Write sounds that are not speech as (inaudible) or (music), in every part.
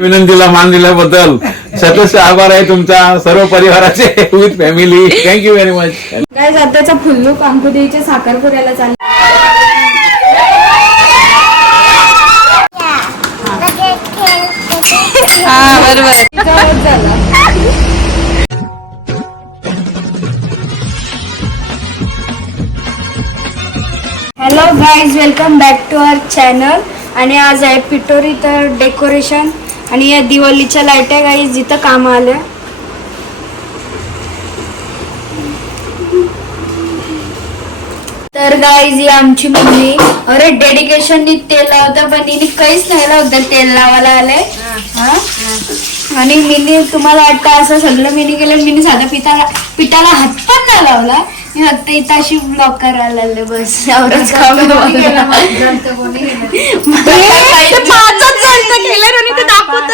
विनंतीला मान दिल्याबद्दल सतत आभार आहे तुमचा सर्व परिवाराचे with family thank you very much काय सध्याचा फुल्लू कांकुदेचे साखरपुऱ्याला चालला. हा बरोबर. Hello guys welcome back to our channel आणि आज आहे पिटोरी तर डेकोरेशन आणि या दिवाळीच्या लाइट आहे गाईज जिथं काम आल्या. तर गाईज ही आमची मम्मी. अरे डेडिकेशननी तेल लावतं पण तिने काहीच नाही लावतं तेल लावायला आलंय. आणि मिनी तुम्हाला वाटतं असं सगळं मी केलं मिनी साधा पिठाला पिठाला हात पण नाही लावला मी फक्त इथं अशी ब्लॉक करायला लागले बस. एवढंच काम आहे मला. ते पाचच जण केलं आणि ते दाखवत.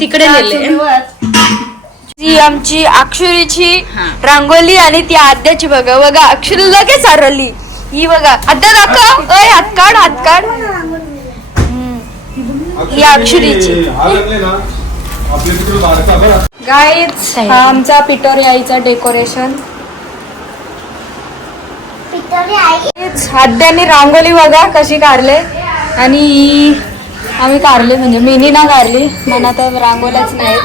तिकडे नेले. ती आमची अक्षुरीची रांगोली आणि ती आद्याची बघा. बघा अक्षुरी लगेच हरवली. ही बघा. आद्या दाखव. अय हात काढ हात काढ. ही अक्षुरीची. गाईच हा आमचा पिटोरी आईचा डेकोरेशन आद्याने रांगोली बघा कशी काढले. आणि आम्ही काढले म्हणजे मिनी ना काढली. मनात रांगोल्याच नाही.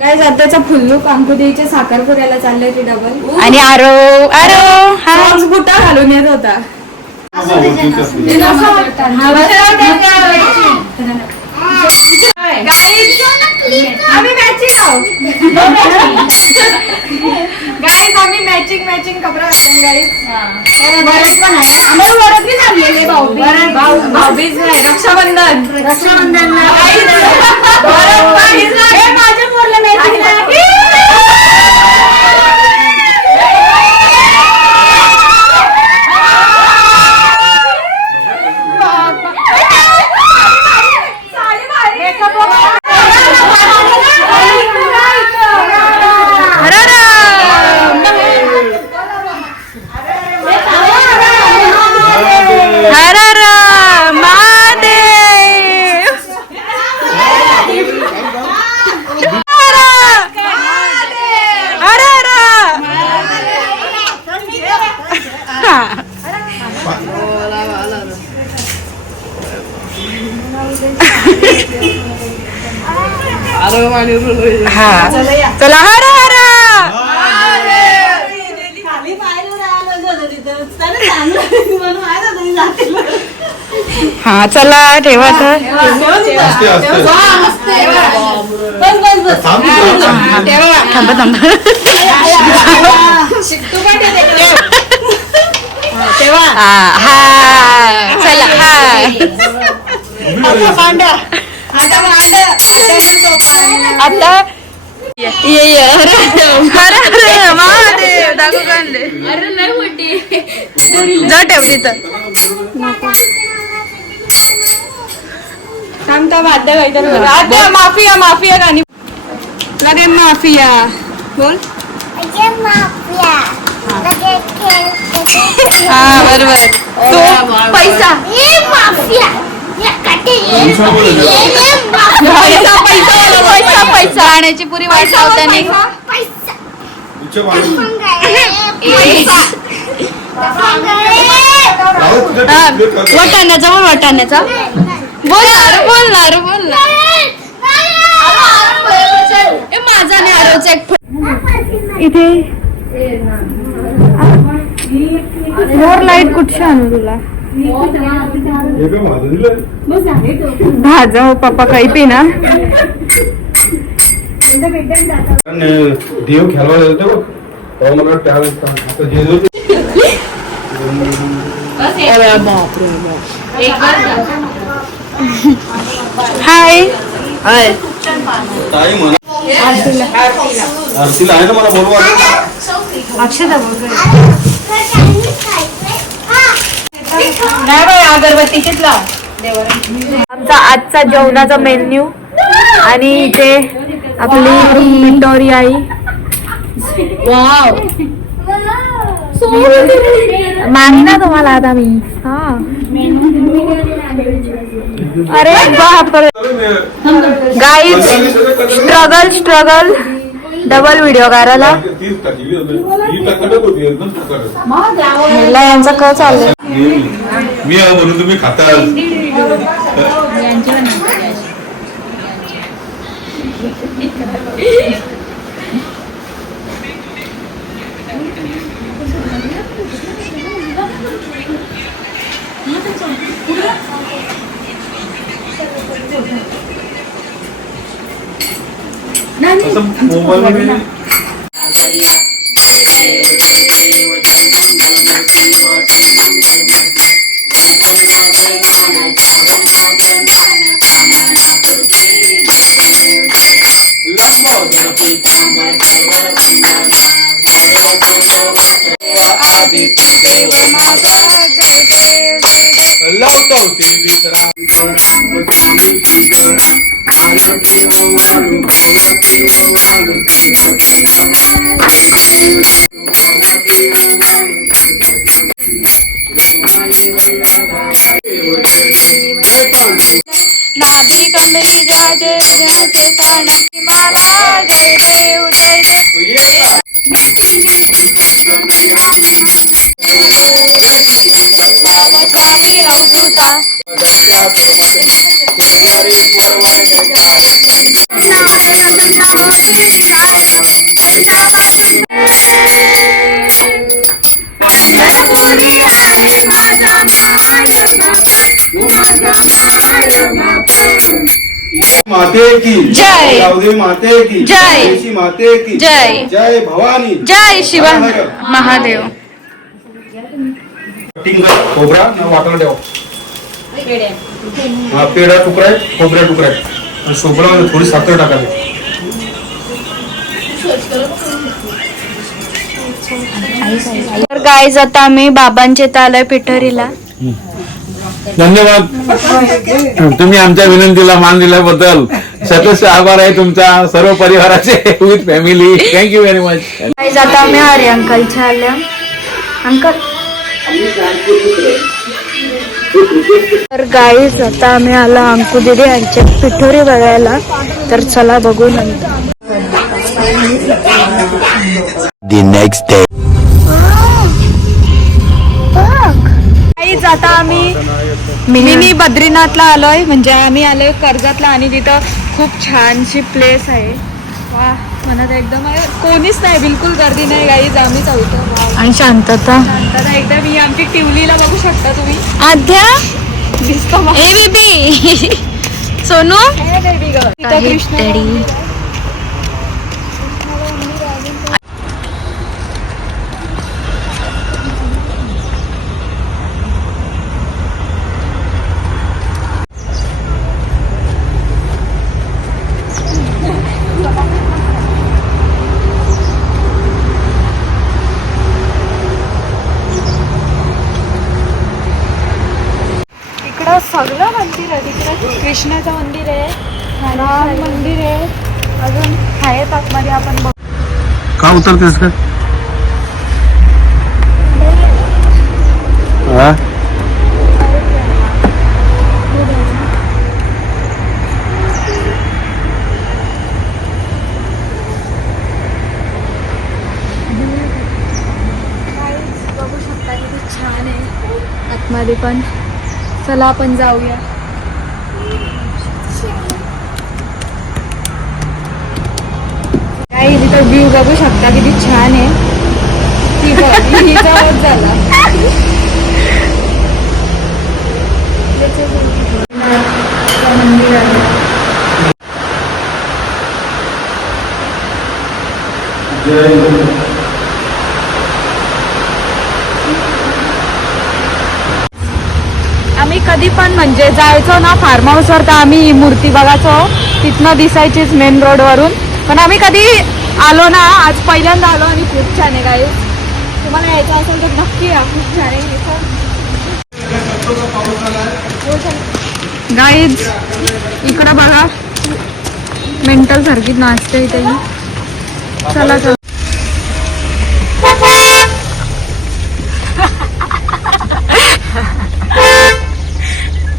काय सध्याचा फुल्लू कांकुदेचे साखरपुऱ्याला चाललंय ती डबल आणि आरो आरो हा. बुटा घालून येत होता? आम्ही मॅचिंग गाईज आम्ही मॅचिंग मॅचिंग कपडा घालून गाईज पण आहे. आम्हाला बी झालेले भाऊ भाऊ भाऊबीज. नाही रक्षाबंधन. रक्षाबंधन माझ्या चला हर हर! हा चला ठेवा तर थांबा थांबा हा हा चला हा. आता जा ठेवली तर थांबता वाद्य वाद्य माफिया माफिया गाणी अरे माफिया बोल हा बरोबर तो पैसा पैसा पैसा पैसा. पैसा पाण्याची पुरी वाट लावताना वटाण्याचा बोल वटाण्याचा. बोलणार बोलणार बोलणार ए, माझा नाही आरोचा एक फट- इथे. मोर लाइट कुठची आणू तुला भाजा हो पप्पा काही पे ना. देव खेळवायला हाय. ताई म्हणा आरतीला आहे ना मला बोलवा. नाही बाई अगरबत्तीचीच लाव? आमचा आजचा जेवणाचा मेन्यू आणि इथे आपली पिटोरी आई वाव. मानी ना तुम्हाला आता मी. हा. अरे बापरे. Guys struggle struggle double video करायला. यांचं क चाललंय. मी आहे म्हणून तुम्ही खाता असं मोबाईल मध्ये लावतो ते विसरा नाभी कमरी जय जय जय तांडवी माला जय जय देव स्वामी अवधूता माते की. जय. रावदेवी माते की. जय. देशी माते की. जय. जय भवानी. जय शिवा. महादेव. खोबरा ना ठेव. हा पेढा तुकडा आहे खोबऱ्या आहे आणि थोडी साखर टाकावी. तर गाईज आता आम्ही बाबांचे आलोय पिठोरीला धन्यवाद. तुम्ही आमच्या विनंतीला मान दिल्याबद्दल सतत आभार आहे तुमच्या सर्व परिवाराचे with family thank you very much आता आम्ही हरी अंकलच्या आल्या. अंकल. तर गाईज आता आम्ही आलो अंकू दिदी यांच्या पिठोरी बघायला. तर चला बघू नंतर. The next day. काहीच आता आम्ही मिनी बद्रीनाथला आलोय म्हणजे आम्ही आलोय कर्जतला आणि तिथं खूप छानशी प्लेस आहे. वा मनात एकदम आहे. कोणीच नाही बिलकुल गर्दी नाही गाईज आम्हीच आहोत आणि शांतता. शांतता एकदम ही आमची टिवलीला बघू शकता तुम्ही. आद्या? दिसतो ए बेबी! (laughs) सोनू? कृष्ण इकडं सगळं मंदिर आहे. तिकडे कृष्णाचं मंदिर आहे. राम मंदिर आहे. अजून आहेत आतमध्ये आपण बघ का उतरतेस का हा? बघू शकता किती छान आहे. आतमध्ये पण चला आपण जाऊया. काही तिथं व्ह्यू बघू शकता किती छान आहे. होत झाला मंदिर आहे आम्ही कधी पण म्हणजे जायचो ना फार्म हाऊसवर तर आम्ही मूर्ती बघायचो. तिथनं दिसायचीच मेन रोडवरून पण आम्ही कधी आलो ना आज पहिल्यांदा आलो आणि खूप छान आहे गाई तुम्हाला यायचं असेल तर नक्की या. खूप छान आहे गाईज इकडं बघा. मेंटल सारखी नाचते इथे चला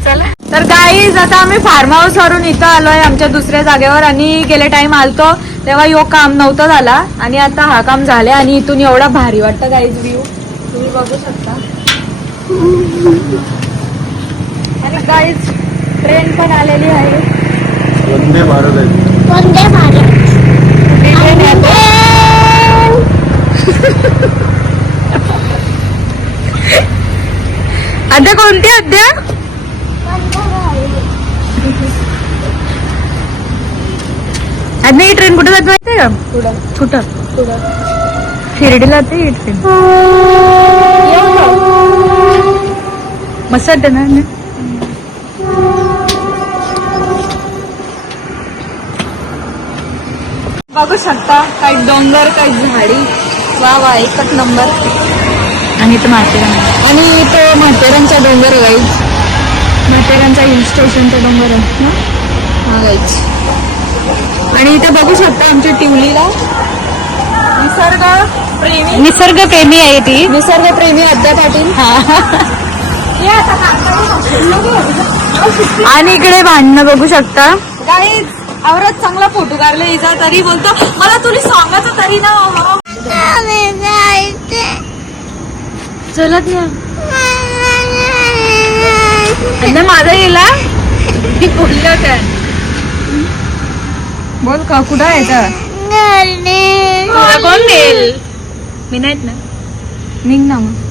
चला गाईज आता आम्ही फार्म हाऊस वरून इथं आलोय आमच्या दुसऱ्या जागेवर. आणि गेल्या टाइम आलतो तेव्हा यो काम नव्हतं झाला. आणि आता हा काम झाले आणि इथून एवढा भारी वाटतं गाईज व्ह्यू तुम्ही बघू शकता. आणि गाईज ट्रेन पण आलेली आहे. वंदे भारत आहे. वंदे भारत. कोणती अद्या अद्या ही ट्रेन कुठे जाते माहितीये का? कुठं? कुठं? शिर्डीला जाते ही ट्रेन मस्त वाटते ना? बघू शकता काही डोंगर काही झाडी. वा वा एकच नंबर आणि इथं माथेरान आणि तो माथेरानचा डोंगर गाईच माथेरानचा हिल स्टेशनचा डोंगर आहे ना? हा गाईच आणि इथे बघू शकता आमच्या टिवलीला. निसर्ग प्रेमी. निसर्ग प्रेमी आहे ती. निसर्ग प्रेमी अद्या पाटील आणि इकडे भांडणं बघू शकता. गाईज आवरत चांगला फोटो काढले इजा तरी बोलतो. मला तुला सांगायचं तरी ना हो." चलत ना. माझा गेला? मी बोललो काय? बोल का कुठं आहे तर? कोण देईल मी नाहीत ना. निघ ना मग.